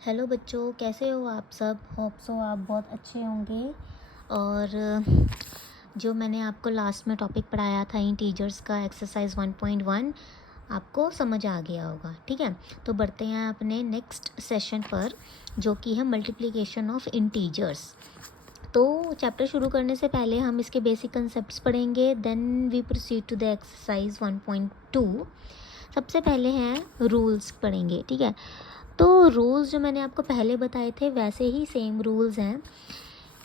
Hello बच्चों, कैसे हो आप सब। होप सो आप बहुत अच्छे होंगे। और जो मैंने आपको लास्ट में टॉपिक पढ़ाया था इंटीजर्स का एक्सरसाइज 1.1 आपको समझ आ गया होगा। ठीक है, तो बढ़ते हैं अपने नेक्स्ट सेशन पर, जो कि है मल्टीप्लिकेशन ऑफ इंटीजर्स। तो चैप्टर शुरू करने से पहले हम इसके बेसिक कंसेप्ट्स पढ़ेंगे, then we proceed to the exercise 1.2। सबसे पहले हैं रूल्स पढ़ेंगे। ठीक है, तो रूल्स जो मैंने आपको पहले बताए थे वैसे ही सेम रूल्स हैं।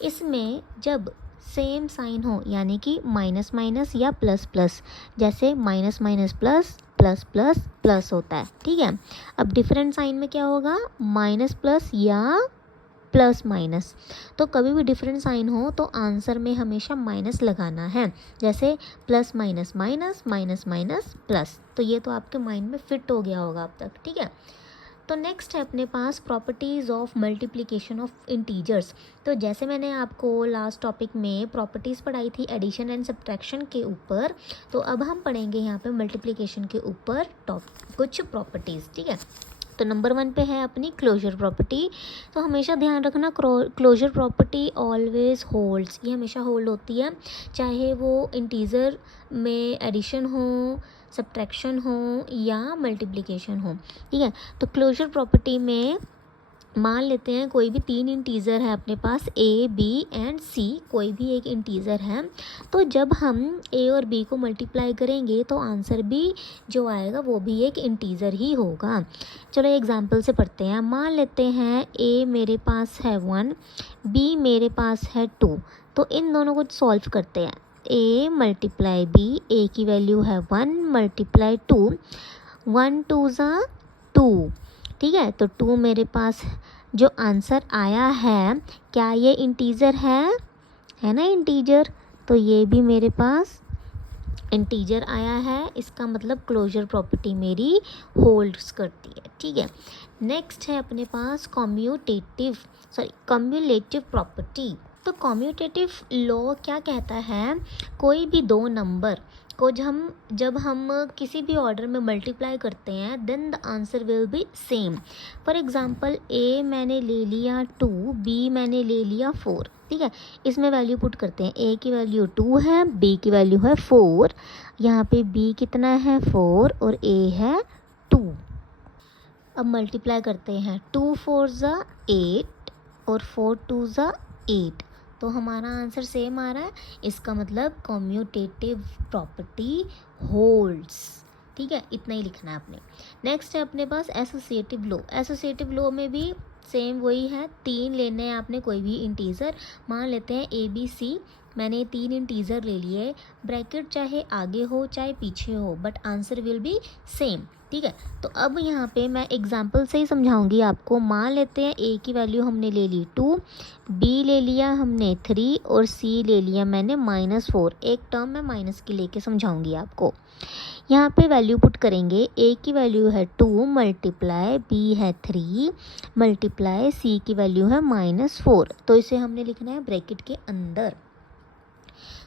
इसमें जब सेम साइन हो, यानी कि माइनस माइनस या प्लस प्लस, जैसे minus minus plus, plus plus plus होता है। ठीक है, अब डिफरेंट साइन में क्या होगा, माइनस प्लस या प्लस माइनस। तो कभी भी डिफरेंट साइन हो तो आंसर में हमेशा माइनस लगाना है, जैसे plus minus minus, minus minus plus. तो ये तो आपके माइंड में फिट हो गया होगा अब तक। ठीक है, तो नेक्स्ट है अपने पास properties of multiplication of integers. तो जैसे मैंने आपको लास्ट टॉपिक में प्रॉपर्टीज़ पढ़ाई थी एडिशन एंड सब्ट्रैक्शन के ऊपर, तो अब हम पढ़ेंगे यहाँ पे मल्टीप्लिकेशन के ऊपर कुछ प्रॉपर्टीज़। ठीक है, तो नंबर 1 पे है अपनी क्लोजर प्रॉपर्टी। तो हमेशा ध्यान रखना, क्लोजर प्रॉपर्टी ऑलवेज होल्ड्स, ये हमेशा होल्ड होती है, चाहे वो इंटीजर में एडिशन हो, सब्ट्रैक्शन हो या मल्टीप्लिकेशन हो। ठीक है, तो क्लोजर प्रॉपर्टी में मान लेते हैं कोई भी 3 इंटीज़र है अपने पास, ए बी एंड सी, कोई भी एक इंटीज़र है। तो जब हम ए और बी को मल्टीप्लाई करेंगे तो आंसर भी जो आएगा वो भी एक इंटीज़र ही होगा। चलो एग्जांपल से पढ़ते हैं। मान लेते हैं ए मेरे पास है 1, बी मेरे पास है 2। तो इन दोनों को सॉल्व करते हैं। ए मल्टीप्लाई बी, ए की वैल्यू है 1 मल्टीप्लाई 2, 1 2 ज़ा 2। ठीक है, तो 2 मेरे पास जो आंसर आया है, क्या ये इंटीजर है ना इंटीजर, तो ये भी मेरे पास इंटीजर आया है। इसका मतलब क्लोजर प्रॉपर्टी मेरी होल्ड्स करती है। ठीक है, नेक्स्ट है अपने पास कम्युलेटिव प्रॉपर्टी। तो कम्यूटेटिव लॉ क्या कहता है, कोई भी दो नंबर को जब हम किसी भी ऑर्डर में मल्टीप्लाई करते हैं then the answer will be same. For example A मैंने ले लिया 2, बी मैंने ले लिया 4। ठीक है, इसमें वैल्यू पुट करते हैं। ए की वैल्यू 2 है, बी की वैल्यू है 4, यहाँ पे बी कितना है 4 और ए है 2। अब मल्टीप्लाई करते हैं, 2 4 ज़ा 8 और 4 2 ज़ा 8, तो हमारा आंसर सेम आ रहा है। इसका मतलब कम्यूटेटिव प्रॉपर्टी होल्ड्स। ठीक है, इतना ही लिखना है आपने। नेक्स्ट है अपने पास एसोसिएटिव लॉ। एसोसिएटिव लॉ में भी सेम वही है, 3 लेने हैं आपने कोई भी इंटीजर। मान लेते हैं ए बी सी, मैंने 3 इंटीजर ले लिए, ब्रैकेट चाहे आगे हो चाहे पीछे हो but answer will be same. ठीक है, तो अब यहाँ पे मैं एग्जांपल से ही समझाऊंगी आपको। मान लेते हैं ए की वैल्यू हमने ले ली 2, बी ले लिया हमने 3 और सी ले लिया मैंने -4। एक टर्म मैं माइनस की लेके समझाऊंगी आपको। यहाँ पे वैल्यू पुट करेंगे, ए की वैल्यू है 2 मल्टीप्लाई बी है 3 मल्टीप्लाई सी की वैल्यू है -4। तो इसे हमने लिखना है ब्रैकेट के अंदर।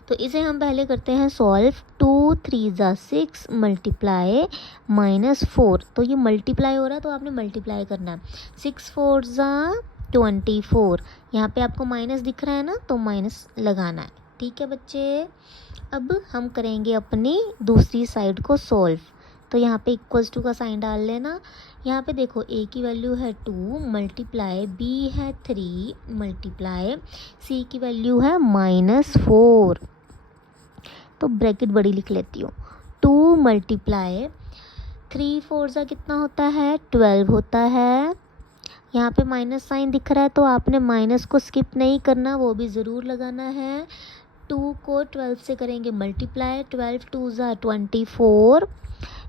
तो इसे हम पहले करते हैं सॉल्व। 2 3 ज़ा 6 मल्टीप्लाई -4, तो ये मल्टीप्लाई हो रहा है तो आपने मल्टीप्लाई करना है। 6 4 ज़ा 24, यहाँ पे आपको माइनस दिख रहा है ना, तो माइनस लगाना है। ठीक है बच्चे, अब हम करेंगे अपनी दूसरी साइड को सॉल्व। तो यहाँ पे इक्वल्स टू का साइन डाल लेना। यहाँ पे देखो ए की वैल्यू है 2 मल्टीप्लाई बी है 3 मल्टीप्लाई सी की वैल्यू है -4। तो ब्रैकेट बड़ी लिख लेती हूँ। 2 मल्टीप्लाई 3 4 ज़ा कितना होता है 12 होता है। यहाँ पे माइनस साइन दिख रहा है तो आपने माइनस को स्किप नहीं करना, वो भी ज़रूर लगाना है। 2 को 12 से करेंगे मल्टीप्लाई, 12 2 ज़ा 24,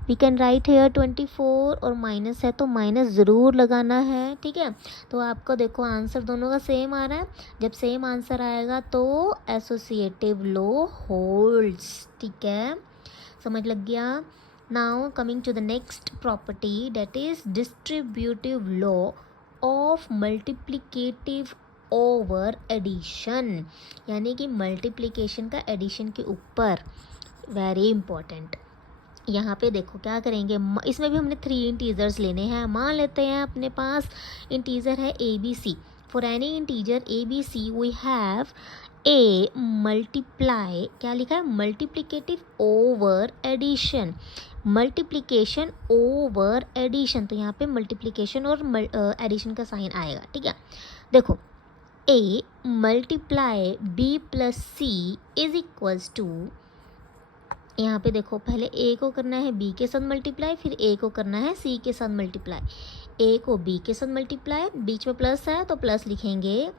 वी कैन राइट हेयर 24, और माइनस है तो माइनस ज़रूर लगाना है। ठीक है, तो आपको देखो आंसर दोनों का सेम आ रहा है। जब सेम आंसर आएगा तो एसोसिएटिव लॉ होल्ड्स। ठीक है, समझ लग गया। Now coming to the next property, that is distributive law of multiplicative over addition, यानी कि मल्टीप्लिकेशन का एडिशन के ऊपर। वेरी इंपॉर्टेंट, यहाँ पे देखो क्या करेंगे, इसमें भी हमने 3 इंटीजर्स लेने हैं। मान लेते हैं अपने पास इंटीजर है A B C. For any integer A B C we have A multiply, क्या लिखा है, multiplicative over addition, multiplication over addition. तो यहाँ पे मल्टीप्लिकेशन और एडिशन का साइन आएगा, ठीक है। देखो A multiply B plus C is equals to, यहाँ पे देखो पहले ए को करना है बी के साथ मल्टीप्लाई, फिर ए को करना है सी के साथ मल्टीप्लाई। ए को बी के साथ मल्टीप्लाई, बीच में प्लस है तो प्लस लिखेंगे,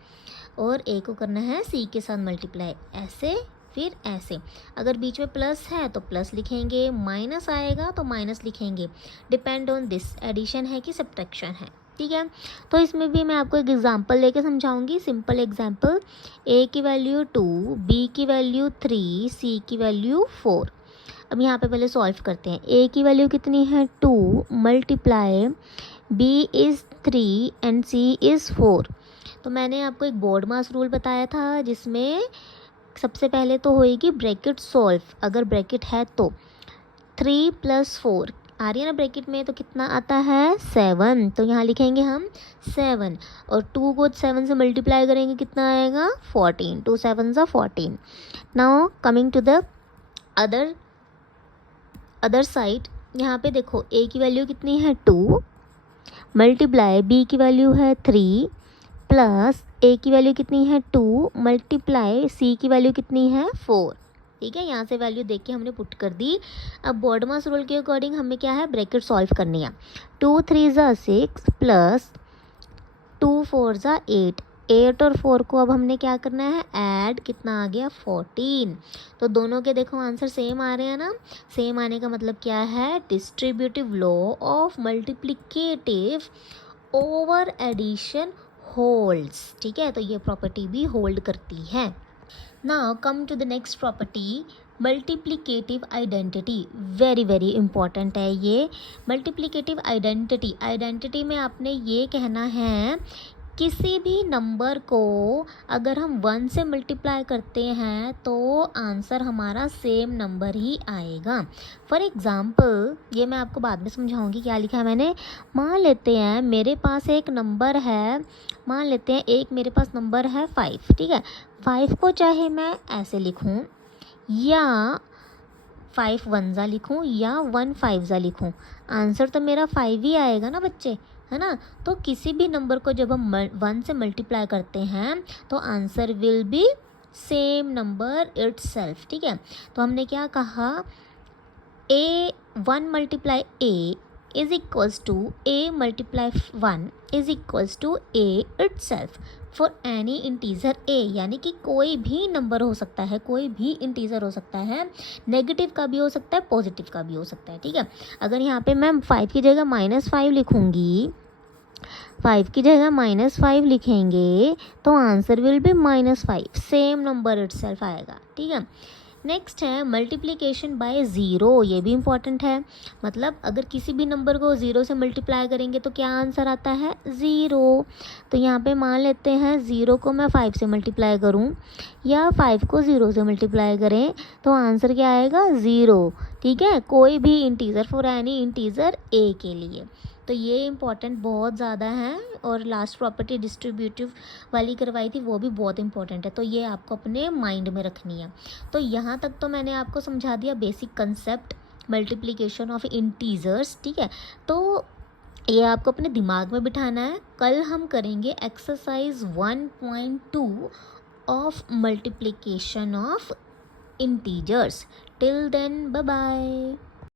और ए को करना है सी के साथ मल्टीप्लाई, ऐसे फिर ऐसे। अगर बीच में प्लस है तो प्लस लिखेंगे, माइनस आएगा तो माइनस लिखेंगे, डिपेंड ऑन दिस एडिशन है कि सब्ट्रैक्शन है, ठीक है। तो इसमें भी मैं आपको एक एग्जांपल लेके समझाऊंगी, सिंपल एग्जांपल। ए की वैल्यू 2, बी की वैल्यू 3, सी की वैल्यू 4। अब यहाँ पे पहले सॉल्व करते हैं। ए की वैल्यू कितनी है 2 multiply B is 3 and C is 4। तो मैंने आपको एक बोर्ड मास रूल बताया था, जिसमें सबसे पहले तो होएगी ब्रैकेट सॉल्व, अगर ब्रैकेट है तो 3 + 4 आ रही है ना ब्रैकेट में, तो कितना आता है 7। तो यहाँ लिखेंगे हम 7, और 2 को 7 से मल्टीप्लाई करेंगे कितना आएगा 14, 2 7 = 14। Now coming to the other side, यहाँ पे देखो ए की वैल्यू कितनी है 2 मल्टीप्लाई बी की वैल्यू है 3 प्लस ए की वैल्यू कितनी है 2 मल्टीप्लाई सी की वैल्यू कितनी है 4, ठीक है। यहाँ से वैल्यू देख के हमने पुट कर दी। अब बोर्ड मास रूल के अकॉर्डिंग हमें क्या है, ब्रैकेट सॉल्व करनी है। 2 3 = 6 प्लस 2 4 = 8, 8 और 4 को अब हमने क्या करना है ऐड, कितना आ गया 14। तो दोनों के देखो आंसर सेम आ रहे हैं ना। सेम आने का मतलब क्या है, distributive law of multiplicative over addition holds, ठीक है। तो ये प्रॉपर्टी भी होल्ड करती है। Now come to the next property, multiplicative identity. Very very important है ये मल्टीप्लिकेटिव आइडेंटिटी में आपने ये कहना है, किसी भी नंबर को अगर हम 1 से मल्टीप्लाई करते हैं तो आंसर हमारा सेम नंबर ही आएगा। फॉर एग्ज़ाम्पल, ये मैं आपको बाद में समझाऊंगी क्या लिखा है मैंने। मान लेते हैं मेरे पास एक नंबर है, मान लेते हैं एक मेरे पास नंबर है 5, ठीक है। 5 को चाहे मैं ऐसे लिखूं, या 5 1 ज़ा लिखूं, या 1 5 ज़ा लिखूं, आंसर तो मेरा 5 ही आएगा ना बच्चे, है ना। तो किसी भी नंबर को जब हम 1 से मल्टीप्लाई करते हैं तो answer will be same number itself, ठीक है। तो हमने क्या कहा, A 1 multiply A is equals to A multiply 1 is equals to A itself for any integer A, यानी कि कोई भी नंबर हो सकता है, कोई भी इंटीजर हो सकता है, नेगेटिव का भी हो सकता है, पॉजिटिव का भी हो सकता है, ठीक है। अगर यहाँ पे मैं 5 की जगह -5 लिखूंगी, 5 की जगह -5 लिखेंगे तो answer will B -5, same number itself आएगा, ठीक है। नेक्स्ट है मल्टीप्लिकेशन बाय ज़ीरो, ये भी इम्पॉर्टेंट है। मतलब अगर किसी भी नंबर को 0 से मल्टीप्लाई करेंगे तो क्या आंसर आता है 0। तो यहाँ पे मान लेते हैं 0 को मैं 5 से मल्टीप्लाई करूँ, या 5 को 0 से मल्टीप्लाई करें तो आंसर क्या आएगा 0, ठीक है। कोई भी इंटीजर, फॉर एनी इंटीजर ए के लिए। तो ये इम्पॉर्टेंट बहुत ज़्यादा है। और लास्ट प्रॉपर्टी डिस्ट्रीब्यूटिव वाली करवाई थी, वो भी बहुत इंपॉर्टेंट है, तो ये आपको अपने माइंड में रखनी है। तो यहाँ तक तो मैंने आपको समझा दिया basic concept multiplication of integers, ठीक है। तो ये आपको अपने दिमाग में बिठाना है। कल हम करेंगे exercise 1.2 of multiplication of integers. Till then bye bye.